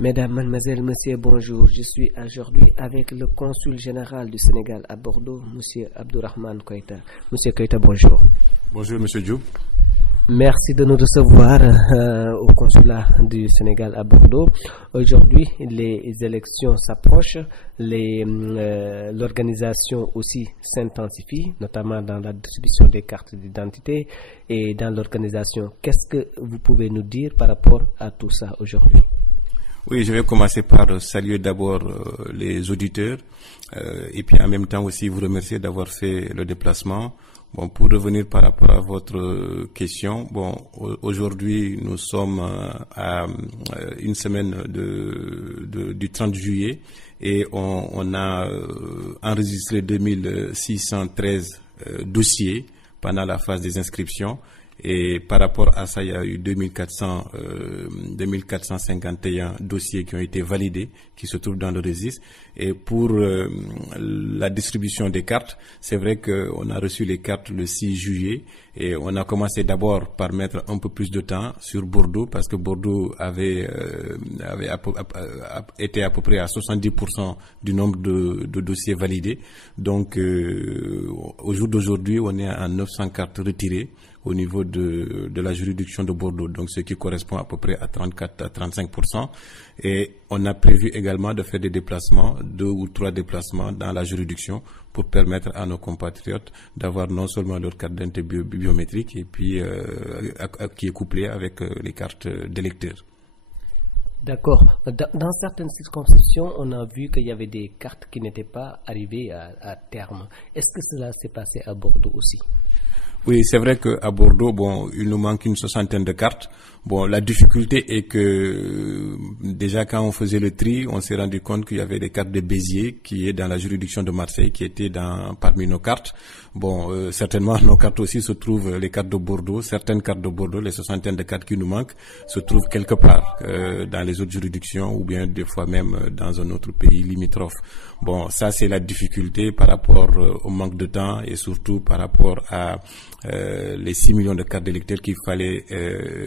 Mesdames, Mademoiselles, Messieurs, bonjour. Je suis aujourd'hui avec le consul général du Sénégal à Bordeaux, Monsieur Abdourahmane Koïta. Monsieur Koïta, bonjour. Bonjour, Monsieur Diop. Merci de nous recevoir au consulat du Sénégal à Bordeaux. Aujourd'hui, les élections s'approchent, l'organisation aussi s'intensifie, notamment dans la distribution des cartes d'identité et dans l'organisation. Qu'est-ce que vous pouvez nous dire par rapport à tout ça aujourd'hui? Oui, je vais commencer par saluer d'abord les auditeurs et puis en même temps aussi vous remercier d'avoir fait le déplacement. Bon, pour revenir par rapport à votre question, bon, aujourd'hui nous sommes à une semaine du 30 juillet et on a enregistré 2613 dossiers pendant la phase des inscriptions. Et par rapport à ça, il y a eu 2451 dossiers qui ont été validés, qui se trouvent dans le registre. Et pour la distribution des cartes, c'est vrai qu'on a reçu les cartes le 6 juillet et on a commencé d'abord par mettre un peu plus de temps sur Bordeaux parce que Bordeaux avait été à peu près à 70% du nombre de dossiers validés. Donc au jour d'aujourd'hui, on est à 900 cartes retirées au niveau de la juridiction de Bordeaux, donc ce qui correspond à peu près à 34 à 35%. Et on a prévu également de faire des déplacements, 2 ou 3 déplacements dans la juridiction pour permettre à nos compatriotes d'avoir non seulement leur carte d'identité biométrique et puis qui est couplée avec les cartes d'électeurs. D'accord. Dans certaines circonscriptions, on a vu qu'il y avait des cartes qui n'étaient pas arrivées à terme. Est-ce que cela s'est passé à Bordeaux aussi? Oui, c'est vrai qu'à Bordeaux, bon, il nous manque une 60aine de cartes. Bon, la difficulté est que déjà quand on faisait le tri, on s'est rendu compte qu'il y avait des cartes de Béziers qui est dans la juridiction de Marseille, qui étaient parmi nos cartes. Bon, certainement nos cartes aussi se trouvent, les cartes de Bordeaux, certaines cartes de Bordeaux, les 60aines de cartes qui nous manquent, se trouvent quelque part dans les autres juridictions ou bien des fois même dans un autre pays limitrophe. Bon, ça c'est la difficulté par rapport au manque de temps et surtout par rapport à les 6 millions de cartes d'électeurs qu'il fallait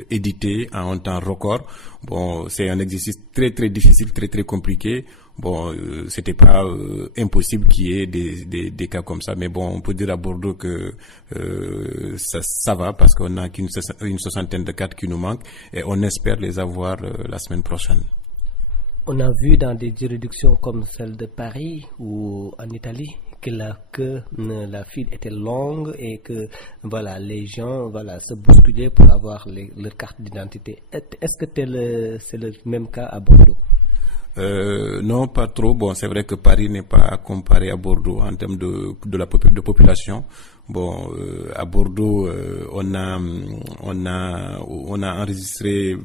éditer en un temps record. Bon, c'est un exercice très très difficile, très très compliqué. Bon, c'était pas impossible qu'il y ait des cas comme ça, mais bon, on peut dire à Bordeaux que ça va parce qu'on a qu'une 60aine de cartes qui nous manquent et on espère les avoir la semaine prochaine. On a vu dans des juridictions comme celle de Paris ou en Italie que la file était longue et que voilà, les gens se bousculaient pour avoir leur carte d'identité. Est-ce que c'est le même cas à Bordeaux? Non, pas trop. Bon, c'est vrai que Paris n'est pas comparé à Bordeaux en termes de population. Bon, à Bordeaux, on a enregistré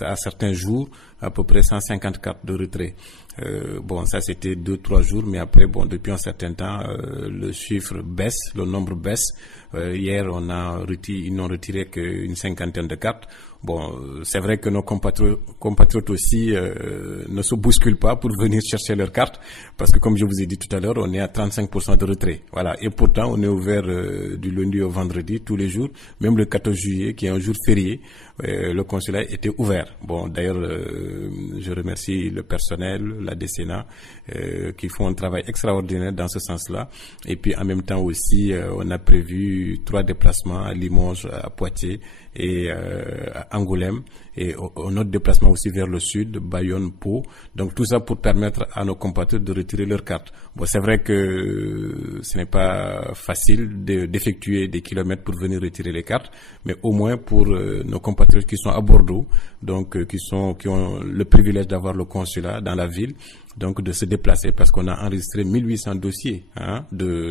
à certains jours à peu près 150 cartes de retrait. Bon, ça c'était 2-3 jours, mais après, bon, depuis un certain temps, le chiffre baisse, le nombre baisse. Hier, ils n'ont retiré qu'une 50aine de cartes. Bon, c'est vrai que nos compatriotes aussi ne se bousculent pas pour venir chercher leurs cartes, parce que comme je vous ai dit tout à l'heure, on est à 35% de retrait. Voilà. Et pourtant, on est ouvert du lundi au vendredi, tous les jours, même le 14 juillet, qui est un jour férié, le consulat était ouvert. Bon, d'ailleurs, je remercie le personnel, la DCNA, qui font un travail extraordinaire dans ce sens-là. Et puis, en même temps aussi, on a prévu 3 déplacements à Limoges, à Poitiers et à Angoulême, et un autre déplacement aussi vers le sud, Bayonne, Pau. Donc tout ça pour permettre à nos compatriotes de retirer leurs cartes. Bon, c'est vrai que ce n'est pas facile d'effectuer des kilomètres pour venir retirer les cartes, mais au moins pour nos compatriotes qui sont à Bordeaux, donc qui ont le privilège d'avoir le consulat dans la ville, donc de se déplacer, parce qu'on a enregistré 1800 dossiers des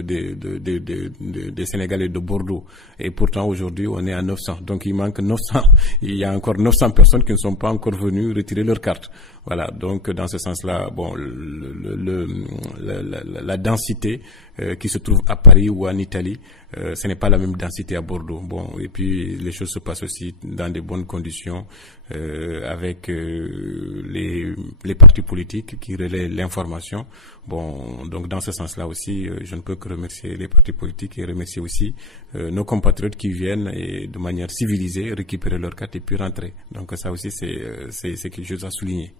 Sénégalais de Bordeaux, et pourtant aujourd'hui on est à 900, donc il manque 900, il y a encore 900 personnes qui ne sont pas encore venues retirer leurs cartes. Voilà, donc dans ce sens-là, bon, la densité qui se trouve à Paris ou en Italie ce n'est pas la même densité à Bordeaux. Bon, et puis les choses se passent aussi dans de bonnes conditions avec les partis politiques qui relaient l'information. Bon, donc dans ce sens-là aussi, je ne peux que remercier les partis politiques et remercier aussi nos compatriotes qui viennent et de manière civilisée récupérer leur carte et puis rentrer. Donc ça aussi, c'est quelque chose à souligner.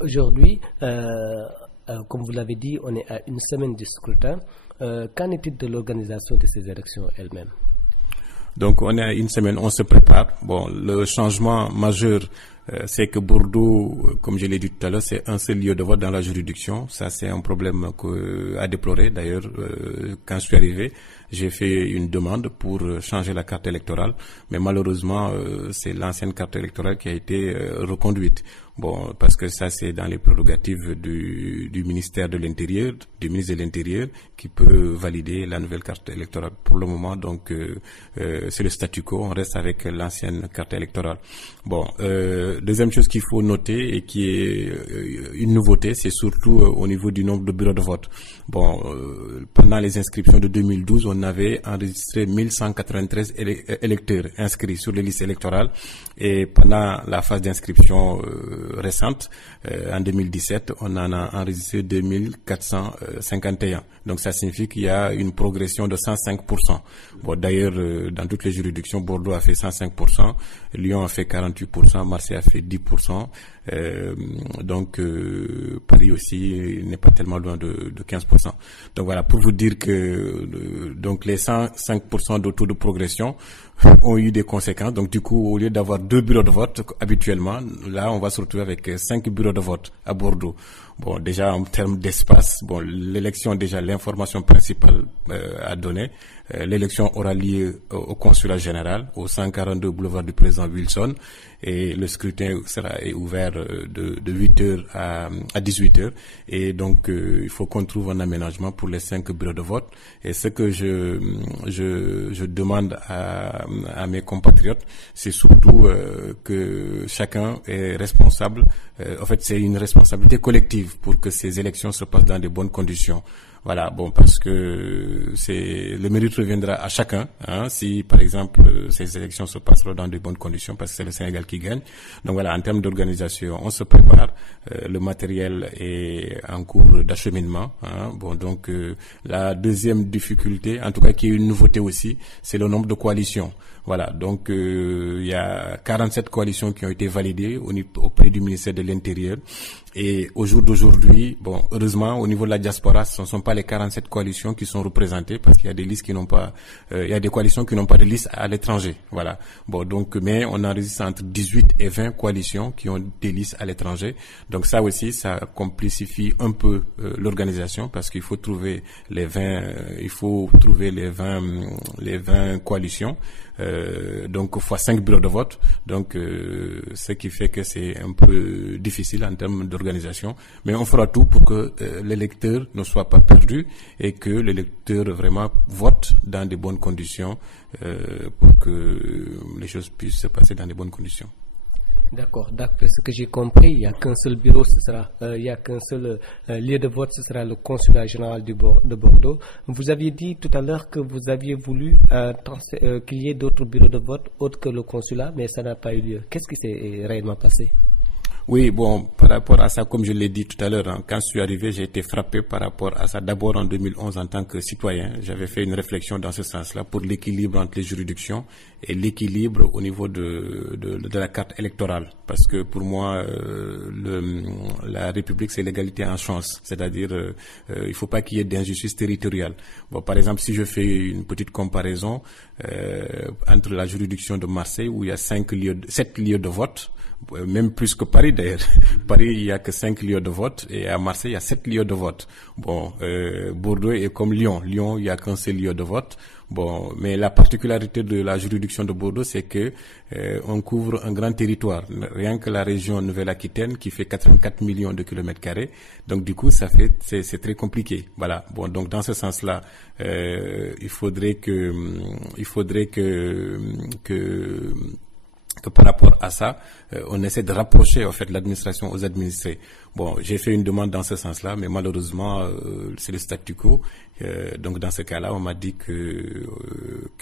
Aujourd'hui, comme vous l'avez dit, on est à une semaine du scrutin. Qu'en est-il de l'organisation de ces élections elles-mêmes? Donc on est à une semaine, on se prépare. Bon, le changement majeur, c'est que Bordeaux, comme je l'ai dit tout à l'heure, c'est un seul lieu de vote dans la juridiction. Ça, c'est un problème à déplorer. D'ailleurs, quand je suis arrivé, j'ai fait une demande pour changer la carte électorale, mais malheureusement, c'est l'ancienne carte électorale qui a été reconduite. Bon, parce que ça, c'est dans les prérogatives du ministère de l'Intérieur, du ministre de l'Intérieur, qui peut valider la nouvelle carte électorale. Pour le moment, donc, c'est le statu quo. On reste avec l'ancienne carte électorale. Bon, deuxième chose qu'il faut noter et qui est une nouveauté, c'est surtout au niveau du nombre de bureaux de vote. Bon, pendant les inscriptions de 2012, on avait enregistré 1193 électeurs inscrits sur les listes électorales, et pendant la phase d'inscription récente, en 2017, on en a enregistré 2451. Donc ça signifie qu'il y a une progression de 105%. Bon, d'ailleurs, dans toutes les juridictions, Bordeaux a fait 105%, Lyon a fait 48%, Marseille a fait 10%. Donc Paris aussi n'est pas tellement loin de 15%. Donc voilà, pour vous dire que donc les 105% de taux de progression ont eu des conséquences. Donc du coup, au lieu d'avoir 2 bureaux de vote habituellement, là on va se retrouver avec 5 bureaux de vote à Bordeaux. Bon, déjà en termes d'espace, bon, l'élection, déjà l'information principale à donner. L'élection aura lieu au consulat général, au 142 boulevard du président Wilson, et le scrutin sera ouvert de 8h à 18h. Et donc, il faut qu'on trouve un aménagement pour les 5 bureaux de vote. Et ce que je demande à mes compatriotes, c'est surtout que chacun est responsable. En fait, c'est une responsabilité collective pour que ces élections se passent dans de bonnes conditions. Voilà, bon, parce que le mérite reviendra à chacun, hein, si par exemple ces élections se passeront dans de bonnes conditions, parce que c'est le Sénégal qui gagne. Donc voilà, en termes d'organisation, on se prépare, le matériel est en cours d'acheminement, hein. Bon, donc la deuxième difficulté, en tout cas qui est une nouveauté aussi, c'est le nombre de coalitions. Voilà, donc il y a 47 coalitions qui ont été validées auprès du ministère de l'Intérieur. Et au jour d'aujourd'hui, bon, heureusement, au niveau de la diaspora, ce ne sont pas les 47 coalitions qui sont représentées, parce qu'il y a des listes qui n'ont pas, il y a des coalitions qui n'ont pas de liste à l'étranger. Voilà. Bon, donc, mais on enregistre entre 18 et 20 coalitions qui ont des listes à l'étranger. Donc ça aussi, ça complexifie un peu l'organisation, parce qu'il faut trouver les 20 coalitions. Donc fois 5 bureaux de vote, donc ce qui fait que c'est un peu difficile en termes d'organisation, mais on fera tout pour que l'électeur ne soit pas perdu et que l'électeur vraiment vote dans de bonnes conditions pour que les choses puissent se passer dans de bonnes conditions. D'accord. D'après ce que j'ai compris, il n'y a qu'un seul bureau, il y a qu'un seul lieu de vote, ce sera le consulat général de Bordeaux. Vous aviez dit tout à l'heure que vous aviez voulu qu'il y ait d'autres bureaux de vote autres que le consulat, mais ça n'a pas eu lieu. Qu'est-ce qui s'est réellement passé? Oui, bon, par rapport à ça, comme je l'ai dit tout à l'heure, hein, quand je suis arrivé, j'ai été frappé par rapport à ça. D'abord en 2011, en tant que citoyen, j'avais fait une réflexion dans ce sens-là pour l'équilibre entre les juridictions et l'équilibre au niveau de la carte électorale. Parce que pour moi, la République, c'est l'égalité en chance. C'est-à-dire, il faut pas qu'il y ait d'injustice territoriale. Bon, par exemple, si je fais une petite comparaison entre la juridiction de Marseille, où il y a 7 lieux de vote, même plus que Paris d'ailleurs. Paris, il y a que 5 lieux de vote, et à Marseille, il y a 7 lieux de vote. Bon, Bordeaux est comme Lyon. Lyon, il y a qu'un seul lieu de vote. Bon, mais la particularité de la juridiction de Bordeaux, c'est que on couvre un grand territoire. Rien que la région Nouvelle-Aquitaine, qui fait 84 millions de kilomètres carrés. Donc du coup, c'est très compliqué. Voilà. Bon, donc dans ce sens-là, il faudrait que que par rapport à ça, on essaie de rapprocher en fait l'administration aux administrés. Bon, j'ai fait une demande dans ce sens-là, mais malheureusement, c'est le statu quo. Donc dans ce cas-là, on m'a dit que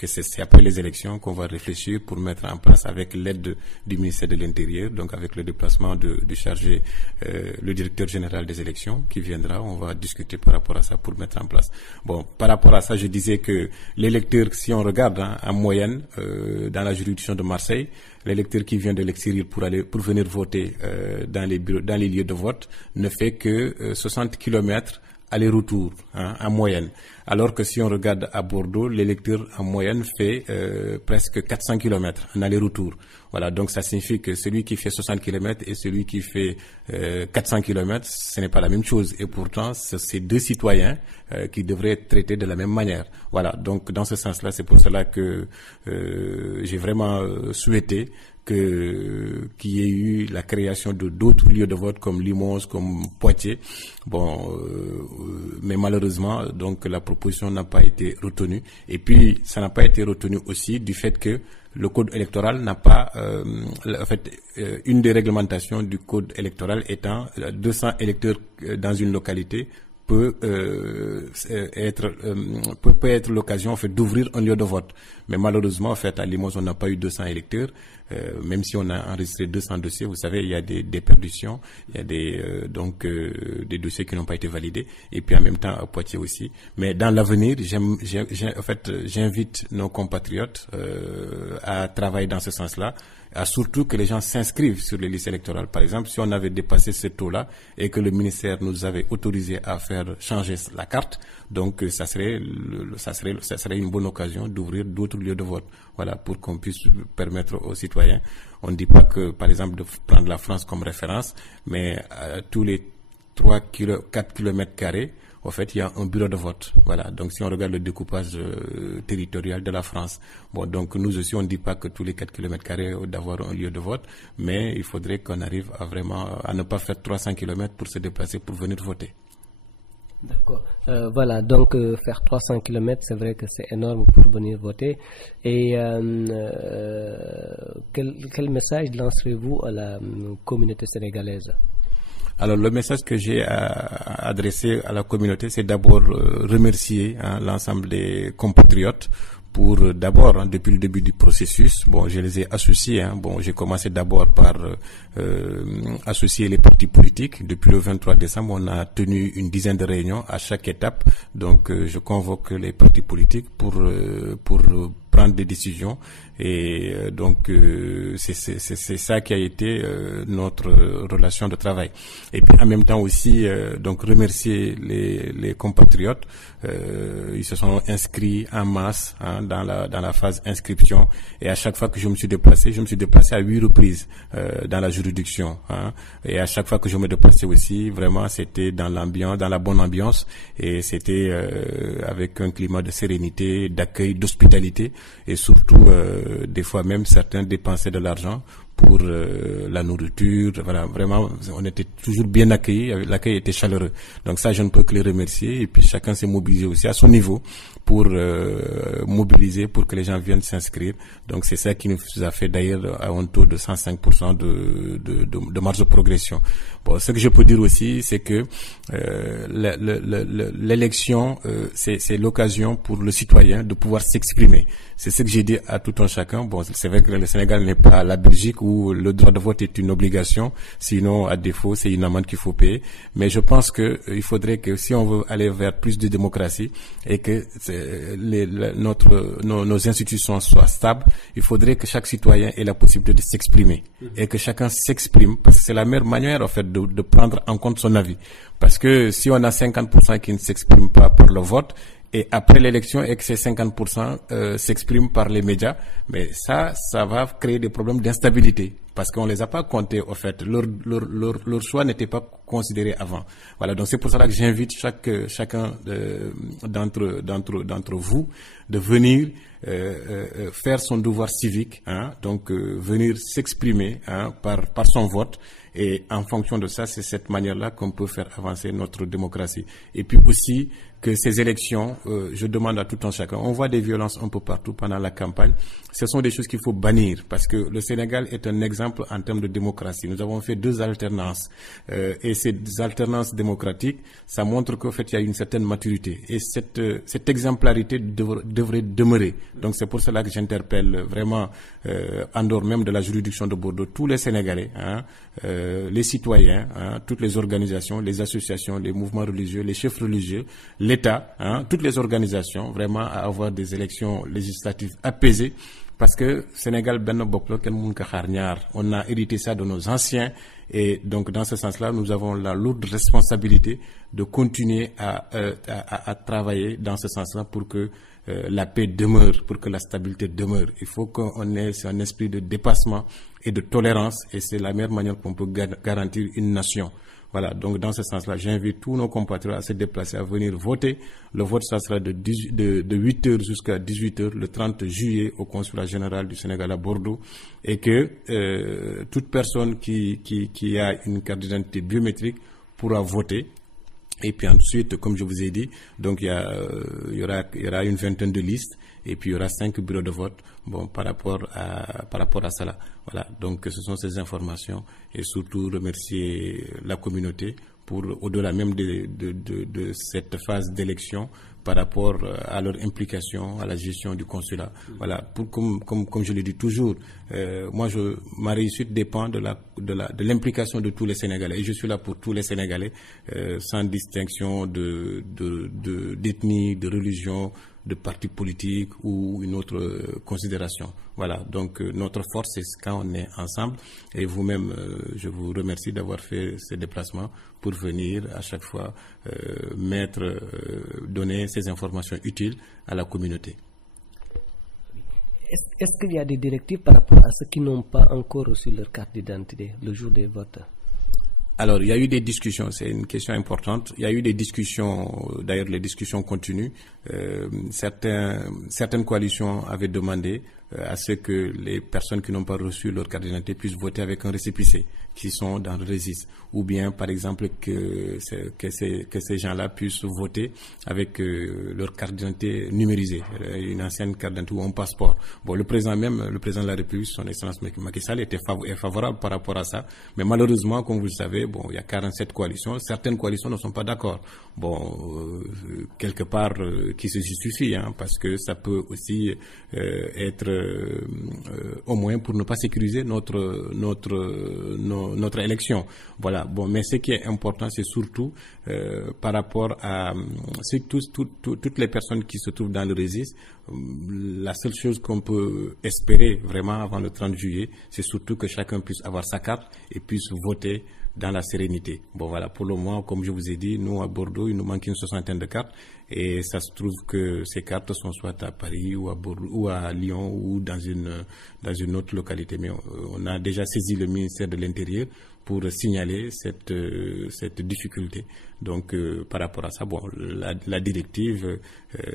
c'est après les élections qu'on va réfléchir pour mettre en place, avec l'aide du ministère de l'Intérieur, donc avec le déplacement du chargé, le directeur général des élections qui viendra. On va discuter par rapport à ça pour mettre en place. Bon, par rapport à ça, je disais que l'électeur, si on regarde en moyenne dans la juridiction de Marseille, l'électeur qui vient de l'extérieur pour venir voter dans les lieux de vote ne fait que 60 kilomètres aller-retour en moyenne. Alors que si on regarde à Bordeaux, l'électeur en moyenne fait presque 400 kilomètres en aller-retour. Voilà, donc ça signifie que celui qui fait 60 kilomètres et celui qui fait 400 kilomètres, ce n'est pas la même chose. Et pourtant, c'est deux citoyens qui devraient être traités de la même manière. Voilà, donc dans ce sens-là, c'est pour cela que j'ai vraiment souhaité qu'il y ait eu la création de d'autres lieux de vote comme Limoges, comme Poitiers. Bon, mais malheureusement, donc la proposition n'a pas été retenue. Et puis, ça n'a pas été retenu aussi du fait que le code électoral n'a pas, en fait, une des réglementations du code électoral étant 200 électeurs dans une localité peut être l'occasion en fait d'ouvrir un lieu de vote. Mais malheureusement, en fait, à Limoges, on n'a pas eu 200 électeurs. Même si on a enregistré 200 dossiers, vous savez, il y a des déperditions, il y a des dossiers qui n'ont pas été validés, et puis en même temps à Poitiers aussi. Mais dans l'avenir, j'invite nos compatriotes à travailler dans ce sens-là, à surtout que les gens s'inscrivent sur les listes électorales. Par exemple, si on avait dépassé ce taux-là et que le ministère nous avait autorisé à faire changer la carte, donc ça serait une bonne occasion d'ouvrir d'autres lieux de vote. Voilà, pour qu'on puisse permettre aux citoyens. On ne dit pas que, par exemple, de prendre la France comme référence, mais tous les 4 kilomètres carrés, en fait, il y a un bureau de vote. Voilà. Donc, si on regarde le découpage territorial de la France, bon, donc nous aussi, on ne dit pas que tous les 4 kilomètres carrés d'avoir un lieu de vote, mais il faudrait qu'on arrive à ne pas faire 300 kilomètres pour se déplacer pour venir voter. D'accord. Voilà, donc faire 300 km, c'est vrai que c'est énorme pour venir voter. Et quel message lancerez-vous à la communauté sénégalaise? Alors, le message que j'ai à adresser à la communauté, c'est d'abord remercier l'ensemble des compatriotes pour d'abord, depuis le début du processus, bon, je les ai associés. Bon, j'ai commencé d'abord par associer les partis politiques. Depuis le 23 décembre, on a tenu une dizaine de réunions à chaque étape. Donc, je convoque les partis politiques pour prendre des décisions. Et donc, c'est ça qui a été notre relation de travail. Et puis, en même temps aussi, donc remercier les compatriotes. Ils se sont inscrits en masse dans la phase inscription. Et à chaque fois que je me suis déplacé à 8 reprises dans la juridiction. Et à chaque fois que je me déplaçais aussi, vraiment, c'était dans la bonne ambiance. Et c'était avec un climat de sérénité, d'accueil, d'hospitalité. Et surtout, des fois même, certains dépensaient de l'argent pour la nourriture. Voilà, vraiment, on était toujours bien accueillis. L'accueil était chaleureux. Donc ça, je ne peux que les remercier. Et puis chacun s'est mobilisé aussi à son niveau pour mobiliser, pour que les gens viennent s'inscrire. Donc c'est ça qui nous a fait d'ailleurs à un taux de 105% de marge de progression. Bon, ce que je peux dire aussi, c'est que l'élection, c'est l'occasion pour le citoyen de pouvoir s'exprimer. C'est ce que j'ai dit à tout un chacun. Bon, c'est vrai que le Sénégal n'est pas la Belgique où le droit de vote est une obligation. Sinon, à défaut, c'est une amende qu'il faut payer. Mais je pense que il faudrait que si on veut aller vers plus de démocratie et que nos institutions soient stables, il faudrait que chaque citoyen ait la possibilité de s'exprimer et que chacun s'exprime, parce que c'est la meilleure manière en fait de prendre en compte son avis. Parce que si on a 50% qui ne s'expriment pas pour le vote, et après l'élection et que ces 50% s'expriment par les médias, mais ça va créer des problèmes d'instabilité. Parce qu'on les a pas comptés, en fait. Leur choix n'était pas considéré avant. Voilà. Donc c'est pour cela que j'invite chacun d'entre vous de venir faire son devoir civique, donc venir s'exprimer par son vote. Et en fonction de ça, c'est cette manière-là qu'on peut faire avancer notre démocratie. Et puis aussi que ces élections, je demande à tout un chacun, on voit des violences un peu partout pendant la campagne. Ce sont des choses qu'il faut bannir parce que le Sénégal est un exemple en termes de démocratie. Nous avons fait 2 alternances et ces alternances démocratiques, ça montre qu'en fait il y a une certaine maturité et cette exemplarité devrait demeurer. Donc c'est pour cela que j'interpelle vraiment en dehors même de la juridiction de Bordeaux tous les Sénégalais, les citoyens, toutes les organisations, les associations, les mouvements religieux, les chefs religieux, l'État, toutes les organisations, vraiment à avoir des élections législatives apaisées, parce que Sénégal benn bopp la kenn mun ko xaar ñaar. On a hérité ça de nos anciens et donc dans ce sens-là, nous avons la lourde responsabilité de continuer à travailler dans ce sens-là pour que la paix demeure, pour que la stabilité demeure. Il faut qu'on ait un esprit de dépassement et de tolérance et c'est la meilleure manière qu'on peut garantir une nation. Voilà, donc dans ce sens-là, j'invite tous nos compatriotes à se déplacer, à venir voter. Le vote, ça sera de 8h jusqu'à 18h le 30 juillet au consulat général du Sénégal à Bordeaux et que toute personne qui a une carte d'identité biométrique pourra voter. Et puis ensuite, comme je vous ai dit, donc il y aura une vingtaine de listes et puis il y aura 5 bureaux de vote. Bon, par rapport à cela, voilà. Donc ce sont ces informations et surtout remercier la communauté pour au-delà même de cette phase d'élection par rapport à leur implication à la gestion du consulat. Voilà, comme je le dis toujours, ma réussite dépend de l'implication de tous les Sénégalais et je suis là pour tous les Sénégalais sans distinction d'ethnie, de religion, de parti politique ou une autre considération. Voilà, donc notre force c'est quand on est ensemble et vous-même je vous remercie d'avoir fait ces déplacements pour venir à chaque fois donner ces informations utiles à la communauté. Est-ce qu'il y a des directives par rapport à ceux qui n'ont pas encore reçu leur carte d'identité le jour des votes? Alors, il y a eu des discussions, c'est une question importante. Il y a eu des discussions, d'ailleurs les discussions continuent. Certaines coalitions avaient demandé à ce que les personnes qui n'ont pas reçu leur carte d'identité puissent voter avec un récépissé qui sont dans le registre, ou bien par exemple que ces gens-là puissent voter avec leur carte d'identité numérisée, une ancienne carte d'identité ou un passeport. Bon, le président de la République, son excellence Macky Sall, est favorable par rapport à ça, mais malheureusement, comme vous le savez, bon, il y a 47 coalitions, certaines coalitions ne sont pas d'accord. Bon, quelque part qui se justifie, parce que ça peut aussi être au moins pour ne pas sécuriser notre élection. Voilà. Bon, mais ce qui est important, c'est surtout par rapport à toutes les personnes qui se trouvent dans le registre. La seule chose qu'on peut espérer vraiment avant le 30 juillet, c'est surtout que chacun puisse avoir sa carte et puisse voter dans la sérénité. Bon voilà, pour le moment, comme je vous ai dit, nous à Bordeaux, il nous manque une 60aine de cartes et ça se trouve que ces cartes sont soit à Paris ou à Bordeaux, ou à Lyon ou dans une autre localité. Mais on a déjà saisi le ministère de l'Intérieur pour signaler cette difficulté. Donc par rapport à ça, bon, la directive,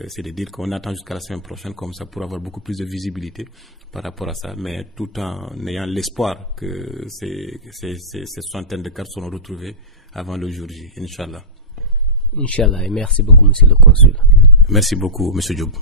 c'est de dire qu'on attend jusqu'à la semaine prochaine comme ça pour avoir beaucoup plus de visibilité par rapport à ça, mais tout en ayant l'espoir que ces centaines de cartes seront retrouvées avant le jour J, Inch'Allah. Inch'Allah, et merci beaucoup, monsieur le consul. Merci beaucoup, monsieur Diop.